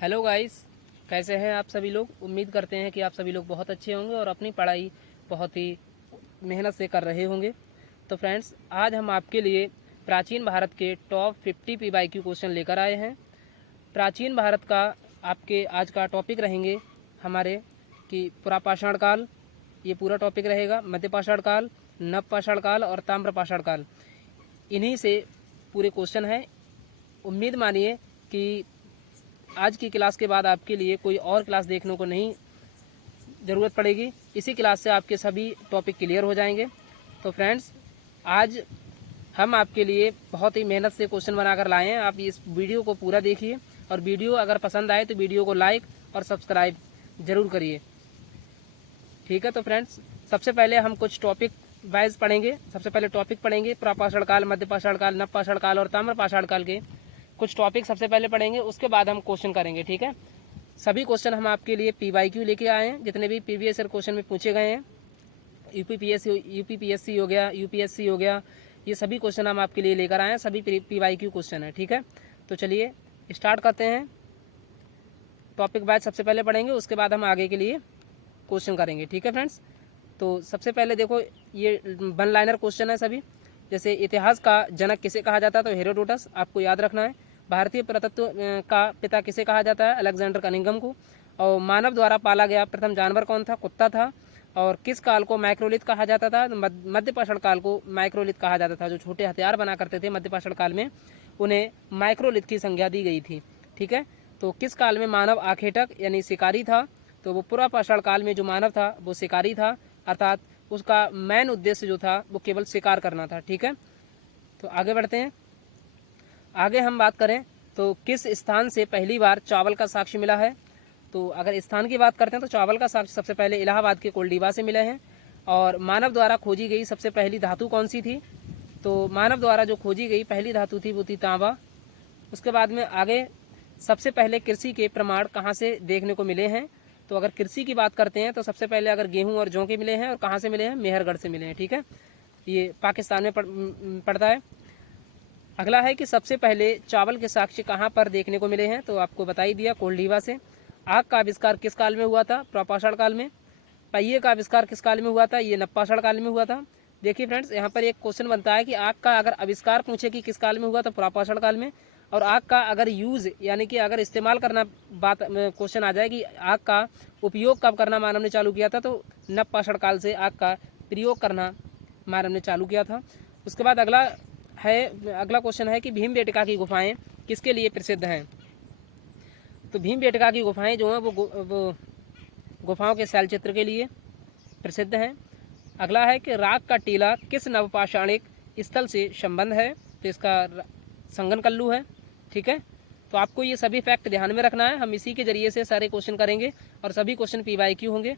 Hello guys, कैसे हैं आप सभी लोग। उम्मीद करते हैं कि आप सभी लोग बहुत अच्छे होंगे और अपनी पढ़ाई बहुत ही मेहनत से कर रहे होंगे। तो फ्रेंड्स, आज हम आपके लिए प्राचीन भारत के टॉप 50 PYQ क्वेश्चन लेकर आए हैं। प्राचीन भारत का आपके आज का टॉपिक रहेंगे हमारे कि पुरापाषाण काल, ये पूरा टॉपिक रहेगा। मध्यपाषाण काल, नवपाषाण काल और ताम्रपाषाण काल, इन्हीं से पूरे क्वेश्चन हैं। उम्मीद मानिए कि आज की क्लास के बाद आपके लिए कोई और क्लास देखने को नहीं ज़रूरत पड़ेगी। इसी क्लास से आपके सभी टॉपिक क्लियर हो जाएंगे। तो फ्रेंड्स, आज हम आपके लिए बहुत ही मेहनत से क्वेश्चन बनाकर लाए हैं। आप इस वीडियो को पूरा देखिए और वीडियो अगर पसंद आए तो वीडियो को लाइक और सब्सक्राइब ज़रूर करिए, ठीक है। तो फ्रेंड्स, सबसे पहले हम कुछ टॉपिक वाइज पढ़ेंगे। सबसे पहले टॉपिक पढ़ेंगे पुरापाषाण काल, मध्यपाषाण काल, नवपाषाण काल और ताम्रपाषाण काल के कुछ टॉपिक सबसे पहले पढ़ेंगे। उसके बाद हम क्वेश्चन करेंगे, ठीक है। सभी क्वेश्चन हम आपके लिए PYQ लेके आए हैं, जितने भी प्रीवियस ईयर क्वेश्चन में पूछे गए हैं। यूपीपीएससी हो गया, यूपीएससी हो गया, ये सभी क्वेश्चन हम आपके लिए लेकर आए हैं। सभी PYQ क्वेश्चन है, ठीक है। तो चलिए स्टार्ट करते हैं। टॉपिक वाइज सबसे पहले पढ़ेंगे, उसके बाद हम आगे के लिए क्वेश्चन करेंगे, ठीक है फ्रेंड्स। तो सबसे पहले देखो, ये वन लाइनर क्वेश्चन है सभी। जैसे इतिहास का जनक किसे कहा जाता है, तो हेरोडोटस, आपको याद रखना है। भारतीय पुरातत्व का पिता किसे कहा जाता है, अलेक्जेंडर कनिंघम को। और मानव द्वारा पाला गया प्रथम जानवर कौन था, कुत्ता था। और किस काल को माइक्रोलिथ कहा जाता था, मध्यपाषाण काल को माइक्रोलिथ कहा जाता था। जो छोटे हथियार बना करते थे मध्यपाषाण काल में, उन्हें माइक्रोलिथ की संज्ञा दी गई थी, ठीक है। तो किस काल में मानव आखेटक यानी शिकारी था, तो वो पुरापाषाण काल में जो मानव था वो शिकारी था, अर्थात उसका मेन उद्देश्य जो था वो केवल शिकार करना था, ठीक है। तो आगे बढ़ते हैं। आगे हम बात करें तो किस स्थान से पहली बार चावल का साक्ष्य मिला है, तो अगर स्थान की बात करते हैं तो चावल का साक्ष्य सबसे पहले इलाहाबाद के कोलडीबा से मिले हैं। और मानव द्वारा खोजी गई सबसे पहली धातु कौन सी थी, तो मानव द्वारा जो खोजी गई पहली धातु थी वो थी तांबा। उसके बाद में आगे सबसे पहले कृषि के प्रमाण कहाँ से देखने को मिले हैं, तो अगर कृषि की बात करते हैं तो सबसे पहले अगर गेहूं और जौ के मिले हैं, और कहाँ से मिले हैं, मेहरगढ़ से मिले हैं, ठीक है। ये पाकिस्तान में पड़ता है। अगला है कि सबसे पहले चावल के साक्ष्य कहाँ पर देखने को मिले हैं, तो आपको बता ही दिया, कोल्डीबा से। आग का आविष्कार किस काल में हुआ था, पुरापाषाण काल में। पहिए का आविष्कार किस काल में हुआ था, ये नवपाषाण काल में हुआ था। देखिए फ्रेंड्स, यहाँ पर एक क्वेश्चन बनता है कि आग का अगर आविष्कार पूछे कि किस काल में हुआ, तो पुरापाषाण काल में। और आग का अगर यूज यानी कि अगर इस्तेमाल करना बात क्वेश्चन आ जाए कि आग का उपयोग कब करना मानव ने चालू किया था, तो नवपाषाण काल से आग का प्रयोग करना मानव ने चालू किया था। उसके बाद अगला क्वेश्चन है कि भीमबेटका की गुफाएं किसके लिए प्रसिद्ध हैं, तो भीमबेटका की गुफाएं जो हैं वो गुफाओं के शैलचित्र के लिए प्रसिद्ध हैं। अगला है कि राग का टीला किस नवपाषाणिक स्थल से संबंध है, तो इसका संगनकल्लू है, ठीक है। तो आपको ये सभी फैक्ट ध्यान में रखना है। हम इसी के जरिए से सारे क्वेश्चन करेंगे और सभी क्वेश्चन PYQ होंगे।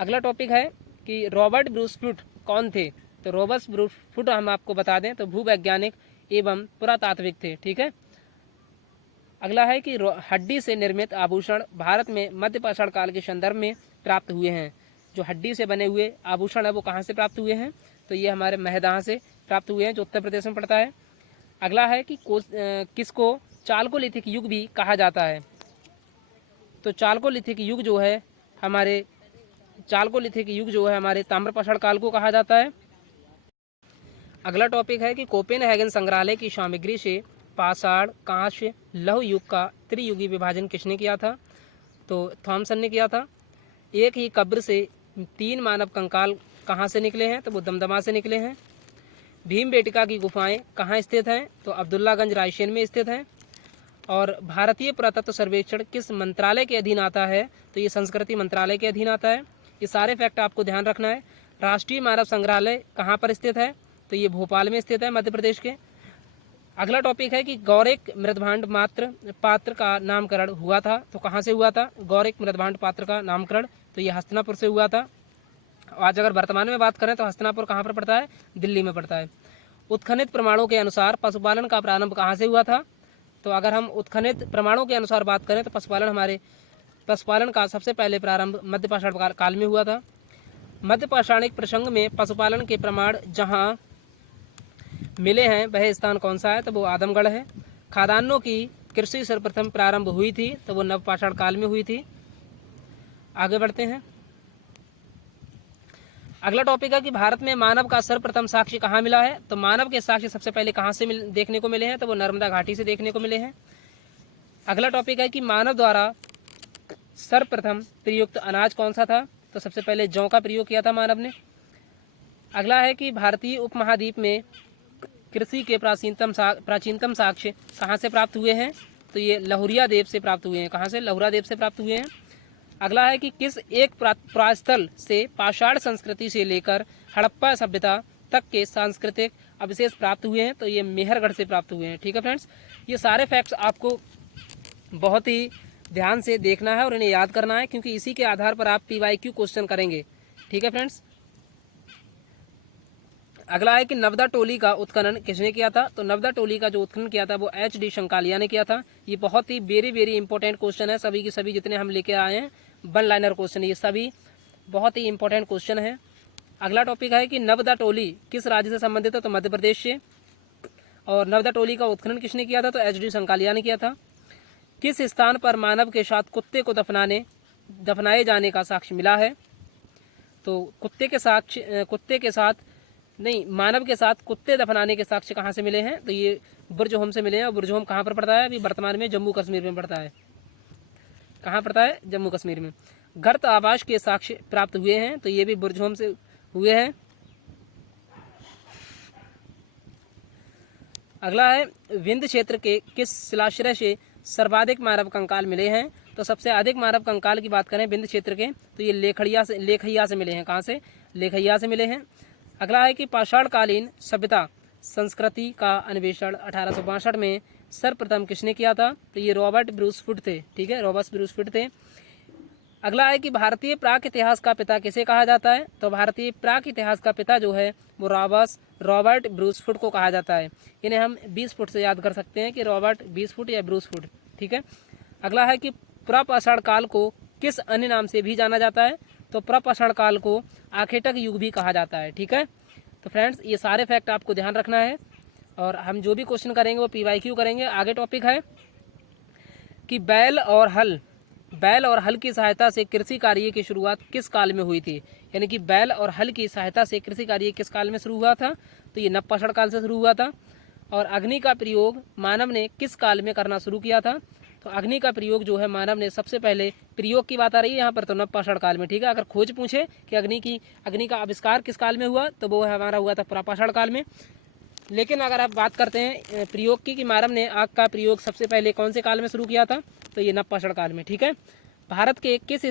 अगला टॉपिक है कि रॉबर्ट ब्रूस फ्रूट कौन थे, तो रॉबर्ट ब्रूस फ्रूट हम आपको बता दें तो भूवैज्ञानिक एवं पुरातात्विक थे, ठीक है। अगला है कि हड्डी से निर्मित आभूषण भारत में मध्यपाषाण काल के संदर्भ में प्राप्त हुए हैं। जो हड्डी से बने हुए आभूषण है वो कहाँ से प्राप्त हुए हैं, तो ये हमारे महदाह से प्राप्त हुए हैं, जो उत्तर प्रदेश में पड़ता है। अगला है कि किसको चालकोलिथिक युग भी कहा जाता है, तो चालकोलिथिक युग जो है हमारे ताम्रपाषाण काल को कहा जाता है। अगला टॉपिक है कि कोपेनहेगन संग्रहालय की सामग्री से पाषाण, कांस्य, लौह युग का त्रियुगी विभाजन किसने किया था, तो थॉमसन ने किया था। एक ही कब्र से 3 मानव कंकाल कहाँ से निकले हैं, तो वो दमदमा से निकले हैं। भीमबेटका की गुफाएं कहाँ स्थित हैं, तो अब्दुल्लागंज रायसेन में स्थित हैं। और भारतीय पुरातत्व सर्वेक्षण किस मंत्रालय के अधीन आता है, तो ये संस्कृति मंत्रालय के अधीन आता है। ये सारे फैक्ट आपको ध्यान रखना है। राष्ट्रीय मानव संग्रहालय कहाँ पर स्थित है, तो ये भोपाल में स्थित है, मध्य प्रदेश के। अगला टॉपिक है कि गौरिक मृदभांड पात्र का नामकरण हुआ था, तो कहाँ से हुआ था, गौरिक मृदभांड पात्र का नामकरण, तो ये हस्तिनापुर से हुआ था। आज अगर वर्तमान में बात करें तो हस्तिनापुर कहाँ पर पड़ता है, दिल्ली में पड़ता है। उत्खनित प्रमाणों के अनुसार पशुपालन का प्रारंभ कहाँ से हुआ था, तो अगर हम उत्खनित प्रमाणों के अनुसार बात करें तो पशुपालन का सबसे पहले प्रारंभ मध्यपाषाण काल में हुआ था। मध्यपाषाणिक प्रसंग में पशुपालन के प्रमाण जहाँ मिले हैं वह स्थान कौन सा है, तो वो आदमगढ़ है। खाद्यान्नों की कृषि सर्वप्रथम प्रारंभ हुई थी तो वो नवपाषाण काल में हुई थी। आगे बढ़ते हैं। अगला टॉपिक है कि भारत में मानव का सर्वप्रथम साक्ष्य कहाँ मिला है। तो मानव के साक्ष्य सबसे पहले कहाँ से देखने को मिले हैं, तो वो नर्मदा घाटी से देखने को मिले हैं। अगला टॉपिक है कि मानव द्वारा सर्वप्रथम प्रयुक्त अनाज कौन सा था। तो सबसे पहले जौ का प्रयोग किया था मानव ने। अगला है कि भारतीय उपमहाद्वीप में कृषि के प्राचीनतम साक्ष्य कहाँ से प्राप्त हुए हैं। तो ये लहुरिया द्वीप से प्राप्त हुए हैं। कहाँ से? लहुरा द्वीप से प्राप्त हुए हैं। अगला है कि किस एक प्रास्थल से पाषाण संस्कृति से लेकर हड़प्पा सभ्यता तक के सांस्कृतिक अवशेष प्राप्त हुए हैं। तो ये मेहरगढ़ से प्राप्त हुए हैं। ठीक है फ्रेंड्स, ये सारे फैक्ट्स आपको बहुत ही ध्यान से देखना है और इन्हें याद करना है, क्योंकि इसी के आधार पर आप PYQ क्वेश्चन करेंगे। ठीक है फ्रेंड्स। अगला है कि नवदा टोली का उत्खनन किसने किया था। तो नवदा टोली का जो उत्खनन किया था वो HD शंकालिया ने किया था। ये बहुत ही वेरी इंपॉर्टेंट क्वेश्चन है। सभी के सभी जितने हम लेके आए हैं वन लाइनर क्वेश्चन, ये सभी बहुत ही इंपॉर्टेंट क्वेश्चन है। अगला टॉपिक है कि नवदा टोली किस राज्य से संबंधित है। तो मध्य प्रदेश से। और नवदा टोली का उत्खनन किसने किया था। तो HD शंकालिया ने किया था। किस स्थान पर मानव के साथ कुत्ते को दफनाए जाने का साक्ष्य मिला है। तो मानव के साथ कुत्ते दफनाने के साक्ष्य कहाँ से मिले हैं। तो ये बुर्जहोम से मिले हैं। और बुर्जहोम कहाँ पर पड़ता है? अभी वर्तमान में जम्मू कश्मीर में पड़ता है। कहाँ पड़ता है? जम्मू कश्मीर में। गर्त आवास के साक्ष्य प्राप्त हुए हैं। तो ये भी बुर्जहोम से हुए हैं। अगला है विंध्य क्षेत्र के किस शिलाश्रय से सर्वाधिक मानव कंकाल मिले हैं। तो सबसे अधिक मानव कंकाल की बात करें विंध्य क्षेत्र के, तो ये लेखैया से मिले हैं। कहाँ से? लेखैया से मिले हैं। अगला है कि पाषाणकालीन सभ्यता संस्कृति का अन्वेषण 1862 में सर्वप्रथम किसने किया था। तो ये रॉबर्ट ब्रूसफुट थे। ठीक है, रॉबर्ट ब्रूसफुट थे। अगला है कि भारतीय प्राक इतिहास का पिता किसे कहा जाता है। तो भारतीय प्राक इतिहास का पिता जो है वो रॉबर्ट ब्रूसफुट को कहा जाता है। इन्हें हम 20 फुट से याद कर सकते हैं कि रॉबर्ट 20 फुट या ब्रूसफुट। ठीक है। अगला है कि प्रपाषाण काल को किस अन्य नाम से भी जाना जाता है। तो प्रपाषाण काल को आखेटक युग भी कहा जाता है। ठीक है। तो फ्रेंड्स, ये सारे फैक्ट आपको ध्यान रखना है और हम जो भी क्वेश्चन करेंगे वो PYQ करेंगे। आगे टॉपिक है कि बैल और हल की सहायता से कृषि कार्य की शुरुआत किस काल में हुई थी। यानी कि बैल और हल की सहायता से कृषि कार्य किस काल में शुरू हुआ था। तो ये नवपाषाण काल से शुरू हुआ था। और अग्नि का प्रयोग मानव ने किस काल में करना शुरू किया था। तो अग्नि का प्रयोग जो है मानव ने सबसे पहले, प्रयोग की बात आ रही है यहाँ पर, तो नवपाषाण काल में। ठीक है। अगर खोज पूछे कि अग्नि का आविष्कार किस काल में हुआ, तो वो हमारा हुआ था प्रपाषाण काल में। लेकिन अगर आप बात करते हैं प्रयोग की कि मानव ने आग का प्रयोग सबसे पहले कौन से काल में शुरू किया था, तो ये नवपाषाण काल में। ठीक है। भारत के किस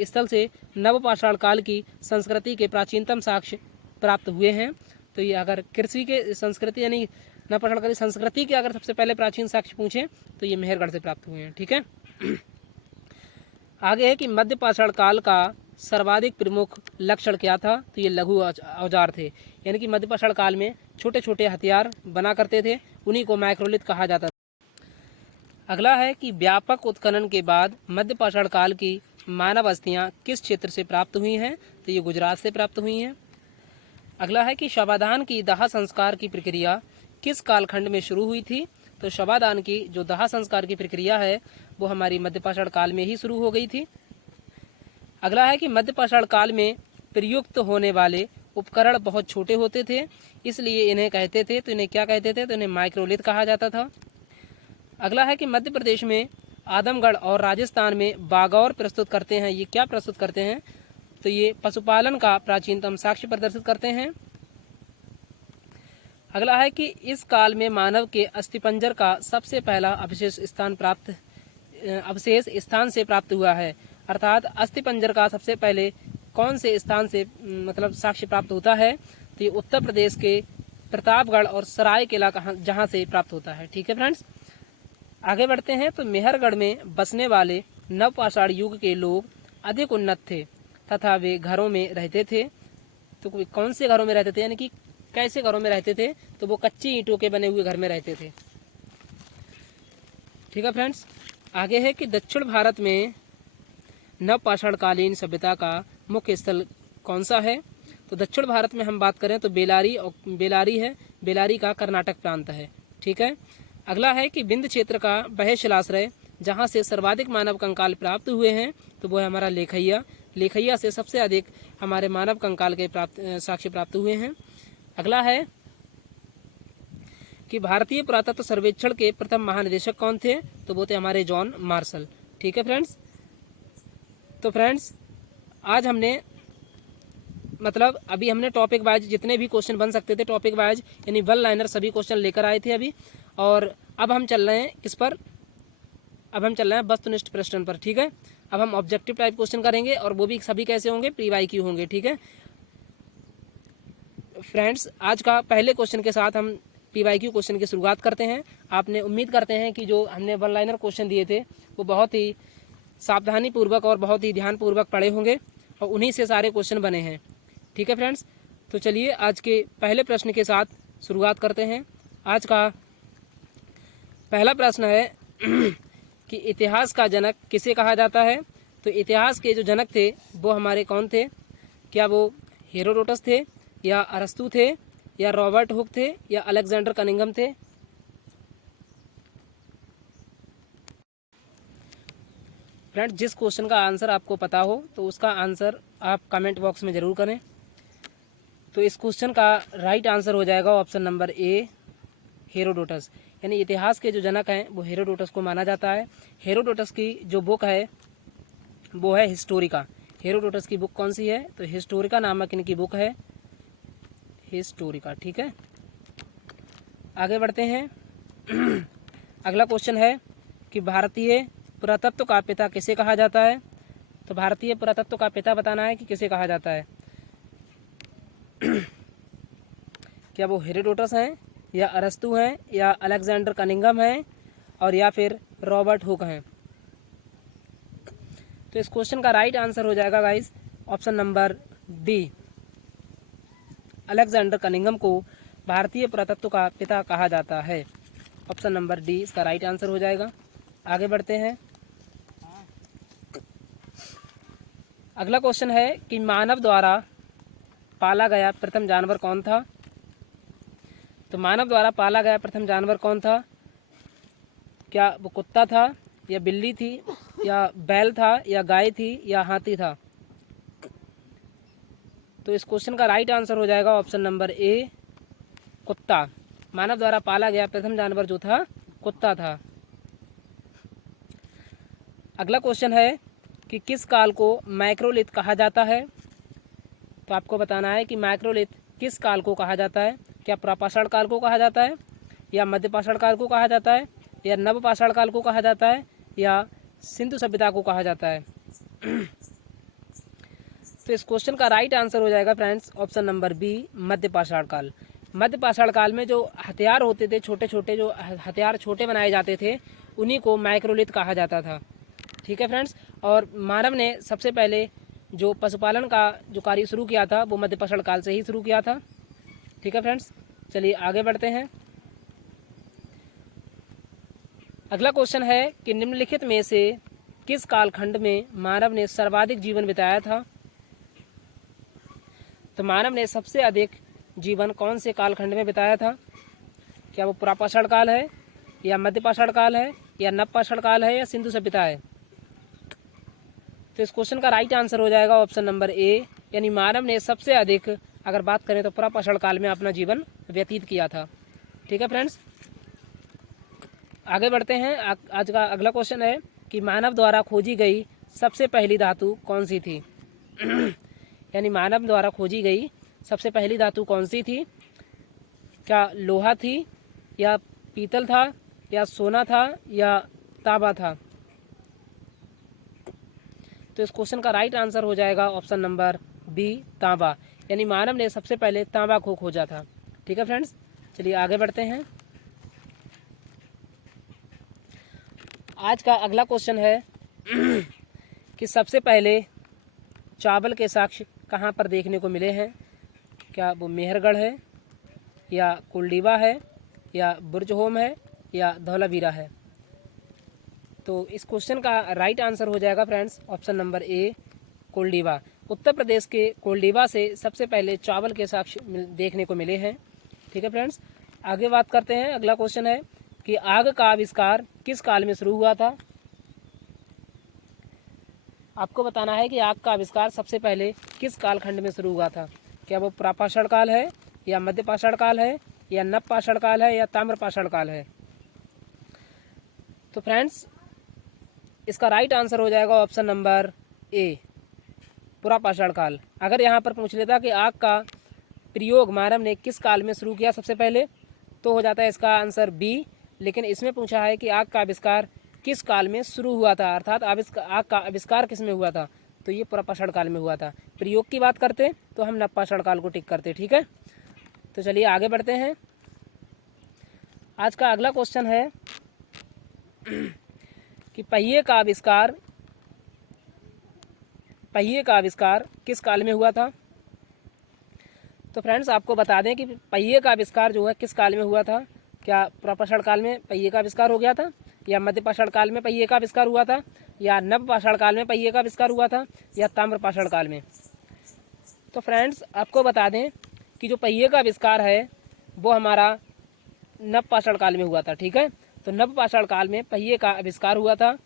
स्थल से नवपाषाण काल की संस्कृति के प्राचीनतम साक्ष्य प्राप्त हुए हैं। तो ये अगर कृषि के संस्कृति यानी नवपाषाण काल की संस्कृति के अगर सबसे पहले प्राचीन साक्ष्य पूछें तो ये मेहरगढ़ से प्राप्त हुए हैं। ठीक है। आगे है कि मध्यपाषाण काल का सर्वाधिक प्रमुख लक्षण क्या था। तो ये लघु औजार थे। यानी कि मध्यपाषाण काल में छोटे छोटे हथियार बना करते थे, उन्हीं को माइक्रोलिथ कहा जाता था। अगला है कि व्यापक उत्खनन के बाद मध्यपाषाण काल की मानव अस्थियां किस क्षेत्र से प्राप्त हुई हैं। तो ये गुजरात से प्राप्त हुई हैं। अगला है कि शवाधान की दाह संस्कार की प्रक्रिया किस कालखंड में शुरू हुई थी। तो शवाधान की जो दाह संस्कार की प्रक्रिया है वो हमारी मध्यपाषाण काल में ही शुरू हो गई थी। अगला है कि मध्यपाषाण काल में प्रयुक्त होने वाले उपकरण बहुत छोटे होते थे, इसलिए इन्हें कहते थे, तो इन्हें क्या कहते थे, तो इन्हें माइक्रोलिथ कहा जाता था। अगला है कि मध्य प्रदेश में आदमगढ़ और राजस्थान में बागौर प्रस्तुत करते हैं। ये क्या प्रस्तुत करते हैं, तो ये पशुपालन का प्राचीनतम साक्ष्य प्रदर्शित करते हैं। अगला है कि इस काल में मानव के अस्थिपंजर का सबसे पहला अवशेष स्थान से प्राप्त हुआ है। अर्थात अस्थिपंजर का सबसे पहले कौन से स्थान से मतलब साक्ष्य प्राप्त होता है, तो ये उत्तर प्रदेश के प्रतापगढ़ और सरायकेला जहाँ से प्राप्त होता है। ठीक है फ्रेंड्स, आगे बढ़ते हैं। तो मेहरगढ़ में बसने वाले नवपाषाण युग के लोग अधिक उन्नत थे तथा वे घरों में रहते थे। तो कौन से घरों में रहते थे, यानी कि कैसे घरों में रहते थे, तो वो कच्ची ईंटों के बने हुए घर में रहते थे। ठीक है फ्रेंड्स, आगे है कि दक्षिण भारत में नवपाषाणकालीन सभ्यता का मुख्य स्थल कौन सा है। तो दक्षिण भारत में हम बात करें तो बेलारी है। बेलारी का कर्नाटक प्रांत है। ठीक है। अगला है कि विंध्य क्षेत्र का वह शिलाश्रय जहाँ से सर्वाधिक मानव कंकाल प्राप्त हुए हैं, तो वो है हमारा लेखैया। लेखैया से सबसे अधिक हमारे मानव कंकाल के साक्ष्य प्राप्त हुए हैं। अगला है कि भारतीय पुरातत्व सर्वेक्षण के प्रथम महानिदेशक कौन थे, तो वो थे हमारे जॉन मार्शल। ठीक है फ्रेंड्स। तो फ्रेंड्स आज हमने मतलब अभी हमने टॉपिक वाइज जितने भी क्वेश्चन बन सकते थे टॉपिक वाइज यानी वन लाइनर सभी क्वेश्चन लेकर आए थे अभी। और अब हम चल रहे हैं किस पर, अब हम चल रहे हैं वस्तुनिष्ठ प्रश्न पर। ठीक है, अब हम ऑब्जेक्टिव टाइप क्वेश्चन करेंगे और वो भी सभी कैसे होंगे, PYQ होंगे। ठीक है फ्रेंड्स, आज का पहले क्वेश्चन के साथ हम PYQ क्वेश्चन की शुरुआत करते हैं। आपने उम्मीद करते हैं कि जो हमने वन लाइनर क्वेश्चन दिए थे वो बहुत ही सावधानी पूर्वक और बहुत ही ध्यानपूर्वक पढ़े होंगे और उन्हीं से सारे क्वेश्चन बने हैं। ठीक है फ्रेंड्स, तो चलिए आज के पहले प्रश्न के साथ शुरुआत करते हैं। आज का पहला प्रश्न है कि इतिहास का जनक किसे कहा जाता है। तो इतिहास के जो जनक थे वो हमारे कौन थे, क्या वो हेरोडोटस थे या अरस्तु थे या रॉबर्ट हुक थे या अलेक्जेंडर कनिंघम थे। फ्रेंड्स जिस क्वेश्चन का आंसर आपको पता हो तो उसका आंसर आप कमेंट बॉक्स में ज़रूर करें। तो इस क्वेश्चन का राइट आंसर हो जाएगा ऑप्शन नंबर ए, हेरोडोटस। यानी इतिहास के जो जनक हैं वो हेरोडोटस को माना जाता है। हेरोडोटस की जो बुक है वो है हिस्टोरिका। हेरोडोटस की बुक कौन सी है, तो हिस्टोरिका नामक इनकी बुक है, हिस्टोरिका। ठीक है, आगे बढ़ते हैं। अगला क्वेश्चन है कि भारतीय पुरातत्व का पिता किसे कहा जाता है। तो भारतीय पुरातत्व का पिता बताना है कि किसे कहा जाता है। क्या वो हेरोडोटस हैं या अरस्तु हैं या अलेक्जेंडर कनिंघम हैं और या फिर रॉबर्ट हुक हैं। तो इस क्वेश्चन का राइट आंसर हो जाएगा guys option number D, Alexander Cunningham को भारतीय पुरातत्व का पिता कहा जाता है। ऑप्शन नंबर डी इसका राइट आंसर हो जाएगा। आगे बढ़ते हैं। अगला क्वेश्चन है कि मानव द्वारा पाला गया प्रथम जानवर कौन था। तो मानव द्वारा पाला गया प्रथम जानवर कौन था, क्या वो कुत्ता था या बिल्ली थी या बैल था या गाय थी या हाथी था। तो इस क्वेश्चन का राइट आंसर हो जाएगा ऑप्शन नंबर ए, कुत्ता। मानव द्वारा पाला गया प्रथम जानवर जो था कुत्ता था। अगला क्वेश्चन है कि किस काल को माइक्रोलिथ कहा जाता है। तो आपको बताना है कि माइक्रोलिथ किस काल को कहा जाता है। क्या प्रापाषाण काल को कहा जाता है या मध्यपाषाण काल को कहा जाता है या नवपाषाण काल को कहा जाता है या सिंधु सभ्यता को कहा जाता है। तो इस क्वेश्चन का राइट आंसर हो जाएगा फ्रेंड्स ऑप्शन नंबर बी, मध्यपाषाण काल। मध्यपाषाण काल में जो हथियार होते थे, छोटे छोटे जो हथियार छोटे बनाए जाते थे, उन्हीं को माइक्रोलिथ कहा जाता था। ठीक है फ्रेंड्स, और मानव ने सबसे पहले जो पशुपालन का जो कार्य शुरू किया था वो मध्यपाषाण काल से ही शुरू किया था। ठीक है फ्रेंड्स, चलिए आगे बढ़ते हैं। अगला क्वेश्चन है कि निम्नलिखित में से किस कालखंड में मानव ने सर्वाधिक जीवन बिताया था। तो मानव ने सबसे अधिक जीवन कौन से कालखंड में बिताया था, क्या वो प्रापाषाण काल है या मध्यपाषाण काल है या नवपाषाण काल है या सिंधु सभ्यता है। तो इस क्वेश्चन का राइट आंसर हो जाएगा ऑप्शन नंबर ए, यानी मानव ने सबसे अधिक अगर बात करें तो प्रापाषाण काल में अपना जीवन व्यतीत किया था। ठीक है फ्रेंड्स, आगे बढ़ते हैं। आज का अगला क्वेश्चन है कि मानव द्वारा खोजी गई सबसे पहली धातु कौन सी थी। यानी मानव द्वारा खोजी गई सबसे पहली धातु कौन सी थी, क्या लोहा थी या पीतल था या सोना था या तांबा था। तो इस क्वेश्चन का राइट आंसर हो जाएगा ऑप्शन नंबर बी, तांबा। यानी मानव ने सबसे पहले तांबा को खोजा था। ठीक है फ्रेंड्स, चलिए आगे बढ़ते हैं। आज का अगला क्वेश्चन है कि सबसे पहले चावल के साक्ष्य कहाँ पर देखने को मिले हैं, क्या वो मेहरगढ़ है या कुलडीबा है या बुर्जहोम है या धौलावीरा है। तो इस क्वेश्चन का राइट आंसर हो जाएगा friends option number A, कुलडीबा। Uttar Pradesh के कुलडीबा से सबसे पहले चावल के साक्ष्य देखने को मिले हैं। ठीक है फ्रेंड्स, आगे बात करते हैं। अगला क्वेश्चन है कि आग का आविष्कार किस काल में शुरू हुआ था। आपको बताना है कि आग का आविष्कार सबसे पहले किस कालखंड में शुरू हुआ था। क्या वो प्रापाषाण काल है, या मध्यपाषाण काल है, या नवपाषाण काल है, या ताम्रपाषाण काल है। तो फ्रेंड्स, इसका राइट आंसर हो जाएगा ऑप्शन नंबर ए, पुरापाषाण काल। अगर यहाँ पर पूछ लेता कि आग का प्रयोग मानव ने किस काल में शुरू किया सबसे पहले, तो हो जाता है इसका आंसर बी। लेकिन इसमें पूछा है कि आग का आविष्कार किस काल में शुरू हुआ था, अर्थात आग का आविष्कार किस में हुआ था, तो ये पुरापाषाण काल में हुआ था। प्रयोग की बात करते तो हम नवपाषाण काल को टिक करते। ठीक है, तो चलिए आगे बढ़ते हैं। आज का अगला क्वेश्चन है कि पहिए का आविष्कार किस काल में हुआ था। तो फ्रेंड्स, आपको बता दें कि पहिए का आविष्कार जो है किस काल में हुआ था। क्या पुरापाषाण काल में पहिए का आविष्कार हो गया था, या मध्यपाषाण काल में पहिए का आविष्कार हुआ था, या नवपाषाण काल में पहिए का आविष्कार हुआ था, या ताम्रपाषाण काल में। तो फ्रेंड्स, आपको बता दें कि जो पहिए का आविष्कार है वो हमारा नवपाषाण काल में हुआ था। ठीक है, तो नवपाषाण काल में पहिए का आविष्कार हुआ था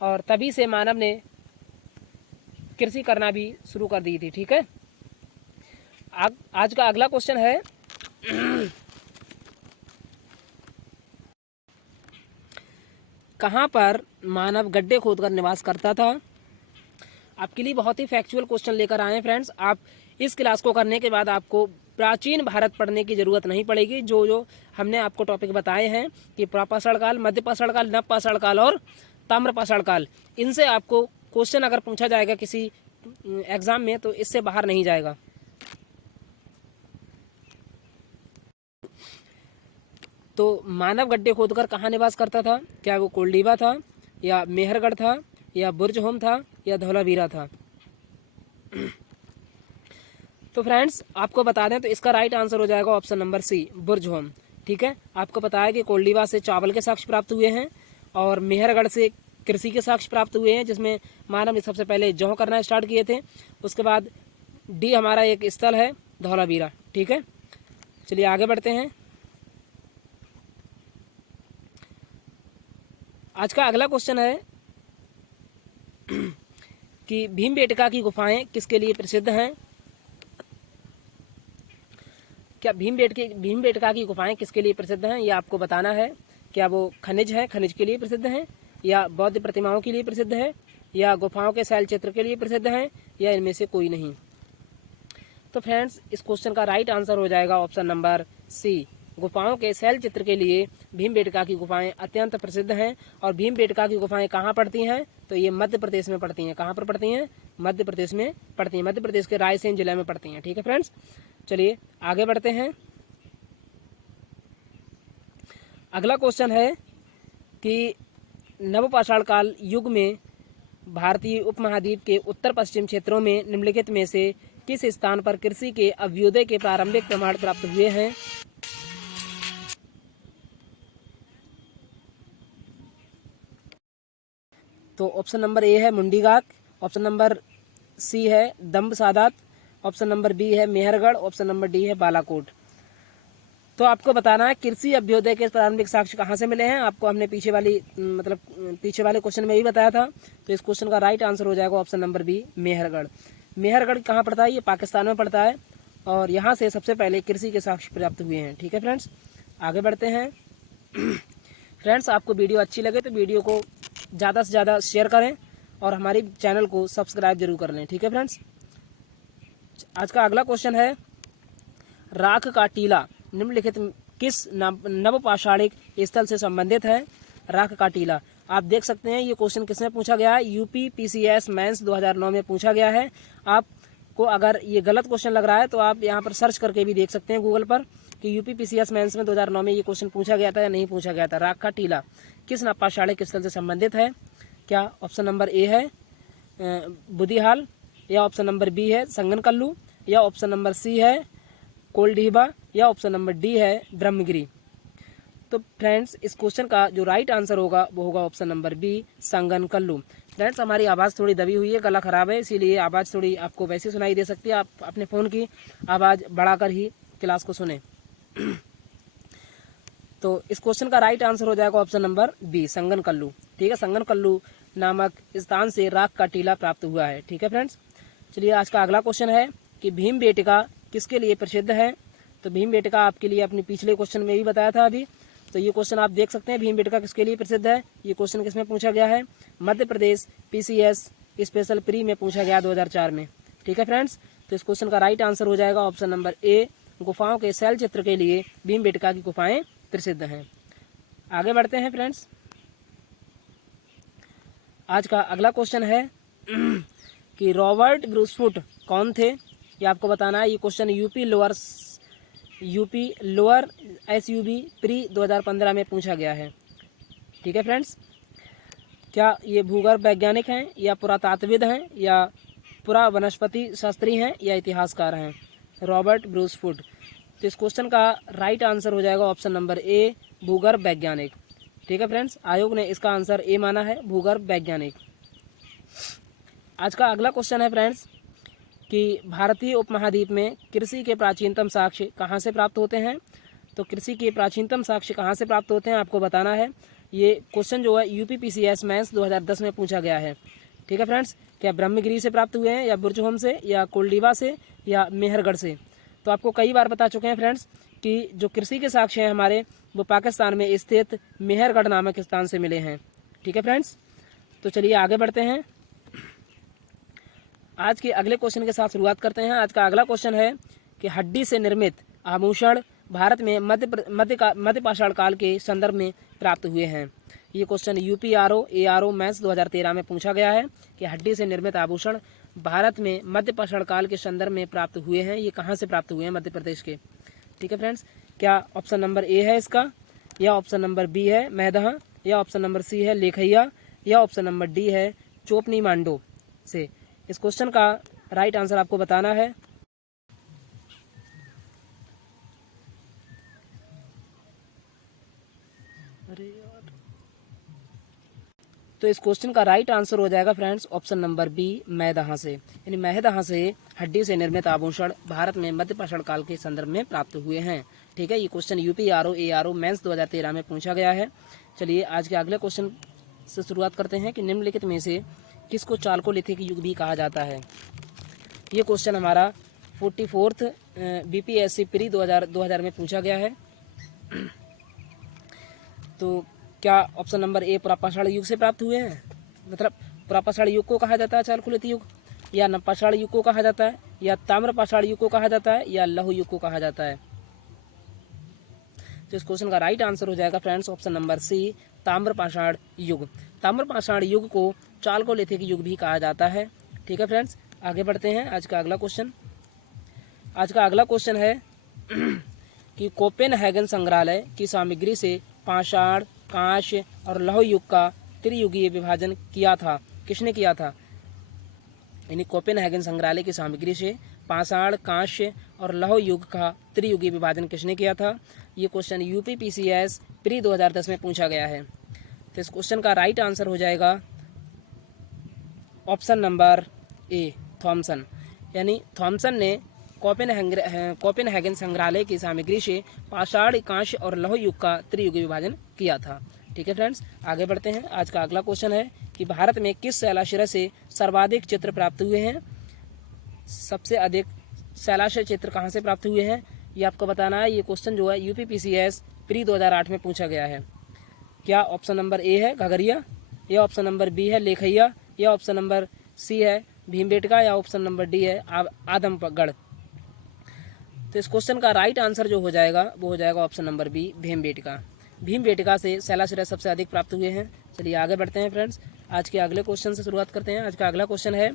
और तभी से मानव ने कृषि करना भी शुरू कर दी थी। ठीक है, आज का अगला क्वेश्चन है कहाँ पर मानव गड्ढे खोदकर निवास करता था। आपके लिए बहुत ही फैक्चुअल क्वेश्चन लेकर आए हैं फ्रेंड्स। आप इस क्लास को करने के बाद आपको प्राचीन भारत पढ़ने की जरूरत नहीं पड़ेगी। जो हमने आपको टॉपिक बताए हैं कि प्रापाषाण काल, मध्यपाषाण काल, नवपाषाण काल और ताम्रपाषाण काल, इनसे आपको क्वेश्चन अगर पूछा जाएगा किसी एग्जाम में तो इससे बाहर नहीं जाएगा। तो मानव गड्ढे खोदकर कहाँ निवास करता था। क्या वो कोल्डीबा था, या मेहरगढ़ था, या बुर्जहोम था, या धौलावीरा था। तो फ्रेंड्स, आपको बता दें तो इसका राइट आंसर हो जाएगा ऑप्शन नंबर सी, बुर्जहोम। ठीक है, आपको पता है कि कोल्डीबा से चावल के साक्ष्य प्राप्त हुए हैं और मेहरगढ़ से कृषि के साक्ष्य प्राप्त हुए हैं, जिसमें मानव ने सबसे पहले जौ करना स्टार्ट किए थे। उसके बाद डी हमारा एक स्थल है धौलावीरा। ठीक है, चलिए आगे बढ़ते हैं। आज का अगला क्वेश्चन है कि भीमबेटका की गुफाएं किसके लिए प्रसिद्ध हैं। क्या भीमबेटका की गुफाएं किसके लिए प्रसिद्ध हैं, ये आपको बताना है। क्या वो खनिज है, खनिज के लिए प्रसिद्ध हैं, या बौद्ध प्रतिमाओं के लिए प्रसिद्ध है, या गुफाओं के शैल चित्र के लिए प्रसिद्ध हैं, या इनमें से कोई नहीं। तो फ्रेंड्स, इस क्वेश्चन का राइट आंसर हो जाएगा ऑप्शन नंबर सी, गुफाओं के शैल चित्र के लिए भीमबेटका की गुफाएं अत्यंत प्रसिद्ध हैं। और भीमबेटका की गुफाएं कहाँ पड़ती हैं, तो ये मध्य प्रदेश में पड़ती हैं। कहाँ पर पड़ती हैं, मध्य प्रदेश में पड़ती हैं, मध्य प्रदेश के रायसेन जिले में पड़ती हैं। ठीक है फ्रेंड्स, चलिए आगे बढ़ते हैं। अगला क्वेश्चन है कि नवपाषाण काल युग में भारतीय उपमहाद्वीप के उत्तर पश्चिम क्षेत्रों में निम्नलिखित में से किस स्थान पर कृषि के अभ्युदय के प्रारंभिक प्रमाण प्राप्त हुए हैं। तो ऑप्शन नंबर ए है मुंडीगाक, ऑप्शन नंबर सी है दम्ब सादात, ऑप्शन नंबर बी है मेहरगढ़, ऑप्शन नंबर डी है बालाकोट। तो आपको बताना है कृषि अभ्युदय के प्रारंभिक साक्ष्य कहाँ से मिले हैं। आपको हमने पीछे वाले क्वेश्चन में ही बताया था। तो इस क्वेश्चन का राइट आंसर हो जाएगा option number B, Mehrgarh. Mehrgarh कहाँ पड़ता है, ये पाकिस्तान में पड़ता है और यहाँ से सबसे पहले कृषि के साक्ष्य प्राप्त हुए हैं। ठीक है फ्रेंड्स, आगे बढ़ते हैं। फ्रेंड्स, आपको वीडियो अच्छी लगे तो वीडियो को ज़्यादा से ज़्यादा शेयर करें और हमारी चैनल को सब्सक्राइब जरूर कर लें। ठीक है फ्रेंड्स, आज का अगला क्वेश्चन है राख का टीला निम्नलिखित किस नवपाषाणिक स्थल से संबंधित है। राख का टीला, आप देख सकते हैं ये क्वेश्चन किसमें पूछा गया है, यूपी पीसीएस मेंस 2009 में पूछा गया है। आपको अगर ये गलत क्वेश्चन लग रहा है तो आप यहाँ पर सर्च करके भी देख सकते हैं गूगल पर कि यूपी पीसीएस मेंस में 2009 में ये क्वेश्चन पूछा गया था या नहीं पूछा गया था। राख का टीला किस नवपाषाणिक स्थल से संबंधित है। क्या ऑप्शन नंबर ए है बुदिहाल, या ऑप्शन नंबर बी है संगनकल्लू, या ऑप्शन नंबर सी है कोल्डीबा, या ऑप्शन नंबर डी है ब्रह्मगिरी। तो फ्रेंड्स, इस क्वेश्चन का जो राइट आंसर होगा वो होगा ऑप्शन नंबर बी, संगनकल्लू। फ्रेंड्स, हमारी आवाज़ थोड़ी दबी हुई है, गला खराब है, इसीलिए आवाज़ थोड़ी आपको वैसे सुनाई दे सकती है। आप अपने फ़ोन की आवाज़ बढ़ाकर ही क्लास को सुने। तो इस क्वेश्चन का राइट आंसर हो जाएगा ऑप्शन नंबर बी, संगनकल्लू। ठीक है, संगनकल्लू नामक स्थान से राख का टीला प्राप्त हुआ है। ठीक है फ्रेंड्स, चलिए आज का अगला क्वेश्चन है कि भीमबेटका किसके लिए प्रसिद्ध है। तो भीमबेटका आपके लिए अपने पिछले क्वेश्चन में भी बताया था अभी, तो ये क्वेश्चन आप देख सकते हैं भीमबेटका किसके लिए प्रसिद्ध है। ये क्वेश्चन किसमें पूछा गया है, Madhya Pradesh PCS special pre में पूछा गया 2004 में। ठीक है फ्रेंड्स, तो इस क्वेश्चन का राइट आंसर हो जाएगा ऑप्शन नंबर ए, गुफाओं के शैल चित्र के लिए भीमबेटका की गुफाएं प्रसिद्ध हैं। आगे बढ़ते हैं फ्रेंड्स, आज का अगला क्वेश्चन है कि रॉबर्ट ब्रूसफुट कौन थे, ये आपको बताना है। ये question UP lower SUB pre 2015 में पूछा गया है। ठीक है फ्रेंड्स, क्या ये भूगर्भ वैज्ञानिक हैं या पुरातत्वविद हैं या पुरा वनस्पति शास्त्री हैं या इतिहासकार हैं, रॉबर्ट ब्रूसफुट। तो इस क्वेश्चन का राइट आंसर हो जाएगा ऑप्शन नंबर ए, भूगर्भ वैज्ञानिक। ठीक है फ्रेंड्स, आयोग ने इसका आंसर ए माना है, भूगर्भ वैज्ञानिक। आज का अगला क्वेश्चन है फ्रेंड्स कि भारतीय उपमहाद्वीप में कृषि के प्राचीनतम साक्ष्य कहाँ से प्राप्त होते हैं। तो कृषि के प्राचीनतम साक्ष्य कहाँ से प्राप्त होते हैं आपको बताना है। ये क्वेश्चन जो है UP PCS मेंस 2010 में पूछा गया है। ठीक है फ्रेंड्स, क्या ब्रह्मगिरी से प्राप्त हुए हैं या बुर्जहोम से या कोल्डिवा से या मेहरगढ़ से। तो आपको कई बार बता चुके हैं फ्रेंड्स कि जो कृषि के साक्ष्य हैं हमारे, वो पाकिस्तान में स्थित मेहरगढ़ नामक स्थान से मिले हैं। ठीक है फ्रेंड्स, तो चलिए आगे बढ़ते हैं, आज के अगले क्वेश्चन के साथ शुरुआत करते हैं। आज का अगला क्वेश्चन है कि हड्डी से निर्मित आभूषण भारत में मध्य पाषाण काल के संदर्भ में प्राप्त हुए हैं। ये क्वेश्चन UPRO ARO मैथ्स 2013 में पूछा गया है कि हड्डी से निर्मित आभूषण भारत में मध्य पाषाण काल के संदर्भ में प्राप्त हुए हैं, ये कहाँ से प्राप्त हुए हैं, मध्य प्रदेश के। ठीक है फ्रेंड्स, क्या ऑप्शन नंबर ए है इसका, या ऑप्शन नंबर बी है मैदह, या ऑप्शन नंबर सी है लेखैया, या ऑप्शन नंबर डी है चोपनी मांडो से। इस क्वेश्चन का राइट आंसर आपको बताना है। अरे यार, तो इस क्वेश्चन का राइट आंसर हो जाएगा फ्रेंड्स ऑप्शन नंबर बी, मैदह से। यानी मैदह से हड्डी से निर्मित आभूषण भारत में मध्य पाषाण काल के संदर्भ में प्राप्त हुए हैं। ठीक है, ये क्वेश्चन UPRO ARO मेंस 2013 में पूछा गया है। चलिए आज के अगले क्वेश्चन से शुरुआत करते हैं कि निम्नलिखित में से किसको चालकोलिथिक युग भी कहा जाता है। ये क्वेश्चन हमारा 44th BPSC प्री 2000 में पूछा गया है। तो क्या ऑप्शन नंबर ए पुरापाषाण युग से प्राप्त हुए हैं, मतलब पुरापाषाण युग को कहा जाता है चालकोलिथिक युग, या नवपाषाण युग को कहा जाता है, या ताम्रपाषाण युग को कहा जाता है, या लौह युग को कहा जाता है। तो इस क्वेश्चन का राइट आंसर हो जाएगा फ्रेंड्स ऑप्शन नंबर सी, ताम्रपाषाण युग। ताम्रपाषाण युग को चालकोलिथिक युग भी कहा जाता है। ठीक है फ्रेंड्स, आगे बढ़ते हैं। आज का अगला क्वेश्चन है कि कोपेनहेगन संग्रहालय की सामग्री से पाषाण, कांस्य और लौह युग का त्रियुगीय विभाजन किया था, किसने किया था। यानी कोपेनहेगन संग्रहालय की सामग्री से पाषाण, कांस्य और लौह युग का त्रियुगीय विभाजन किसने किया था। ये क्वेश्चन UP PCS प्री 2010 में पूछा गया है। तो इस क्वेश्चन का राइट आंसर हो जाएगा ऑप्शन नंबर ए, थॉमसन। यानी थॉमसन ने कोपेनहेगन संग्रहालय की सामग्री से पाषाण, कांस्य और लौह युग का त्रियुगीय विभाजन किया था। ठीक है फ्रेंड्स, आगे बढ़ते हैं। आज का अगला क्वेश्चन है कि भारत में किस शैलाशिरा से सर्वाधिक चित्र प्राप्त हुए हैं। सबसे अधिक शैलाशिर चित्र कहाँ से प्राप्त हुए हैं, ये आपको बताना है। ये क्वेश्चन जो है UP PCS प्री 2008 में पूछा गया है। क्या ऑप्शन नंबर ए है घगरिया, या ऑप्शन नंबर बी है लेखैया, या ऑप्शन नंबर सी है भीमबेटका, या ऑप्शन नंबर डी है आदमगढ़। तो इस क्वेश्चन का राइट आंसर जो हो जाएगा वो हो जाएगा option number B, Bhimbetka. Bhimbetka से शैलाशिरा सबसे अधिक प्राप्त हुए हैं। चलिए आगे बढ़ते हैं फ्रेंड्स, आज के अगले क्वेश्चन से शुरुआत करते हैं। आज का अगला क्वेश्चन है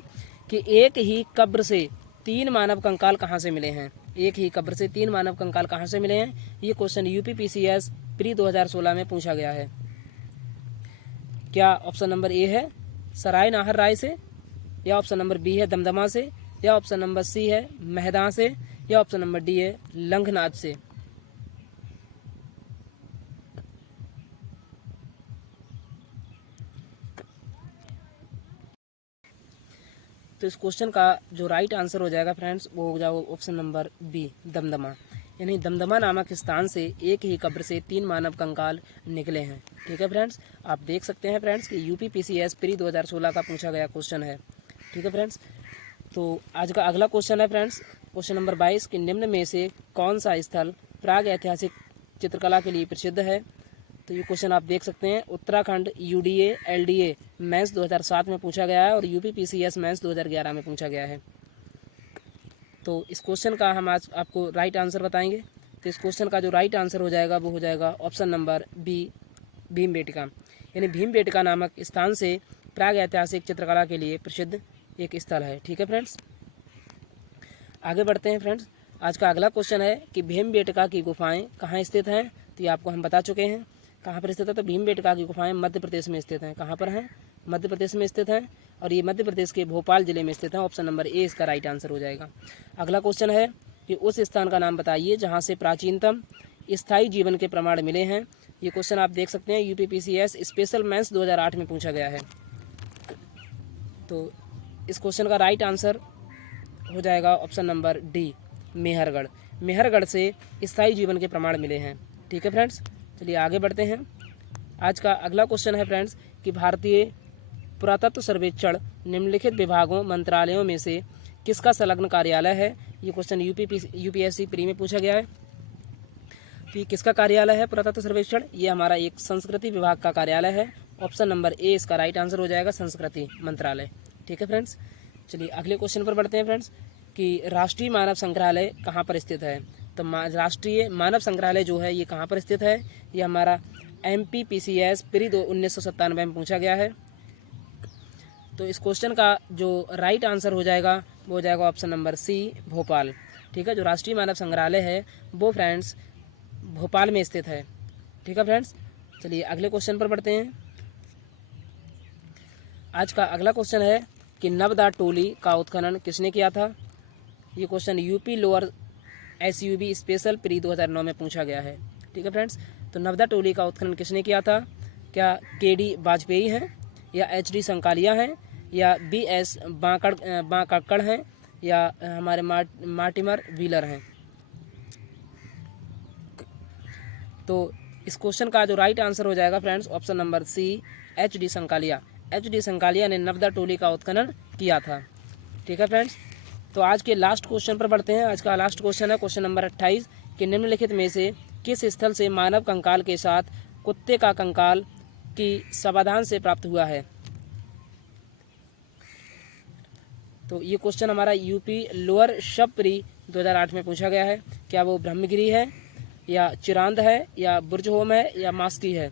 कि एक ही कब्र से 3 मानव कंकाल कहाँ से मिले हैं। एक ही कब्र से 3 मानव कंकाल कहाँ से मिले हैं, ये क्वेश्चन UP PCS प्री 2016 में पूछा गया है। क्या ऑप्शन नंबर ए है सराय नाहर राय से, या ऑप्शन नंबर बी है दमदमा से, या ऑप्शन नंबर सी है मेहदा से, या ऑप्शन नंबर डी है लंघनाद से। तो इस क्वेश्चन का जो राइट आंसर हो जाएगा फ्रेंड्स वो हो जाएगा ऑप्शन नंबर बी, दमदमा। यानी दमदमा नामक स्थान से एक ही कब्र से 3 मानव कंकाल निकले हैं। ठीक है फ्रेंड्स, आप देख सकते हैं फ्रेंड्स कि यूपीपीसीएस प्री 2016 का पूछा गया क्वेश्चन है। ठीक है फ्रेंड्स, तो आज का अगला क्वेश्चन है फ्रेंड्स, क्वेश्चन नंबर 22 कि निम्न में से कौन सा स्थल प्राग ऐतिहासिक चित्रकला के लिए प्रसिद्ध है। तो ये क्वेश्चन आप देख सकते हैं, उत्तराखंड यूडीए एलडीए मेंस 2007 में पूछा गया है और यूपीपीसीएस मेंस 2011 में पूछा गया है। तो इस क्वेश्चन का हम आज आपको राइट आंसर बताएंगे। तो इस क्वेश्चन का जो राइट आंसर हो जाएगा वो हो जाएगा ऑप्शन नंबर बी, भीमबेटका। यानी भीमबेटका नामक स्थान से प्राग ऐतिहासिक चित्रकला के लिए प्रसिद्ध एक स्थल है। ठीक है फ्रेंड्स, आगे बढ़ते हैं फ्रेंड्स। आज का अगला क्वेश्चन है कि भीमबेटका की गुफाएं कहाँ स्थित हैं। तो ये आपको हम बता चुके हैं कहाँ पर स्थित है। तो भीमबेटका की गुफाएं मध्य प्रदेश में स्थित हैं। कहाँ पर हैं? मध्य प्रदेश में स्थित हैं और ये मध्य प्रदेश के भोपाल जिले में स्थित है। ऑप्शन नंबर ए इसका राइट आंसर हो जाएगा। अगला क्वेश्चन है कि उस स्थान का नाम बताइए जहाँ से प्राचीनतम स्थायी जीवन के प्रमाण मिले हैं। ये क्वेश्चन आप देख सकते हैं यूपीपीसीएस स्पेशल मेंस 2008 में पूछा गया है। तो इस क्वेश्चन का राइट आंसर हो जाएगा option number D, Mehrgarh. Mehrgarh से स्थायी जीवन के प्रमाण मिले हैं। ठीक है फ्रेंड्स, चलिए आगे बढ़ते हैं। आज का अगला क्वेश्चन है फ्रेंड्स कि भारतीय पुरातत्व सर्वेक्षण निम्नलिखित विभागों मंत्रालयों में से किसका संलग्न कार्यालय है। ये क्वेश्चन यूपीएससी प्री में पूछा गया है। तो ये किसका कार्यालय है पुरातत्व सर्वेक्षण? ये हमारा एक संस्कृति विभाग का कार्यालय है। ऑप्शन नंबर ए इसका राइट आंसर हो जाएगा, संस्कृति मंत्रालय। ठीक है फ्रेंड्स, चलिए अगले क्वेश्चन पर बढ़ते हैं फ्रेंड्स कि राष्ट्रीय मानव संग्रहालय कहाँ पर स्थित है। तो राष्ट्रीय मानव संग्रहालय जो है ये कहाँ पर स्थित है? ये हमारा एमपीपीसीएस प्री 1997 में पूछा गया है। तो इस क्वेश्चन का जो राइट आंसर हो जाएगा वो हो जाएगा ऑप्शन नंबर सी, भोपाल। ठीक है, जो राष्ट्रीय मानव संग्रहालय है वो फ्रेंड्स भोपाल में स्थित है। ठीक है फ्रेंड्स, चलिए अगले क्वेश्चन पर बढ़ते हैं। आज का अगला क्वेश्चन है कि नवदा टोली का उत्खनन किसने किया था। ये question UP lower SUB special pre 2009 में पूछा गया है। ठीक है फ्रेंड्स, तो नवदा टोली का उत्खनन किसने किया था? क्या केडी वाजपेयी हैं या एचडी संकालिया हैं या बीएस बांकड़कर हैं या हमारे मार्टिमर व्हीलर हैं। तो इस क्वेश्चन का जो राइट आंसर हो जाएगा friends option number C, HD Sankalia. HD Sankalia ने नवदा टोली का उत्खनन किया था। ठीक है फ्रेंड्स, तो आज के लास्ट क्वेश्चन पर बढ़ते हैं। आज का लास्ट क्वेश्चन है क्वेश्चन नंबर 28 कि निम्नलिखित में से किस स्थल से मानव कंकाल के साथ कुत्ते का कंकाल की समाधान से प्राप्त हुआ है। तो ये क्वेश्चन हमारा यूपी लोअर सब प्री 2008 में पूछा गया है। क्या वो ब्रह्मगिरी है या चिरांद है या बुर्जहोम है या मास्की है।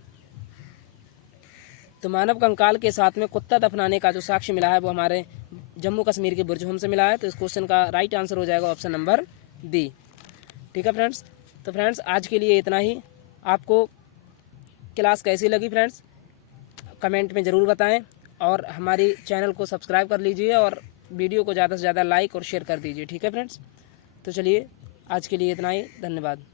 तो मानव कंकाल के साथ में कुत्ता दफनाने का जो साक्ष्य मिला है वो हमारे जम्मू कश्मीर के बुर्जहोम से मिला है। तो इस क्वेश्चन का राइट आंसर हो जाएगा ऑप्शन नंबर डी। ठीक है फ्रेंड्स, तो फ्रेंड्स आज के लिए इतना ही। आपको क्लास कैसी लगी फ्रेंड्स कमेंट में ज़रूर बताएं और हमारी चैनल को सब्सक्राइब कर लीजिए और वीडियो को ज़्यादा से ज़्यादा लाइक और शेयर कर दीजिए। ठीक है फ्रेंड्स, तो चलिए आज के लिए इतना ही, धन्यवाद।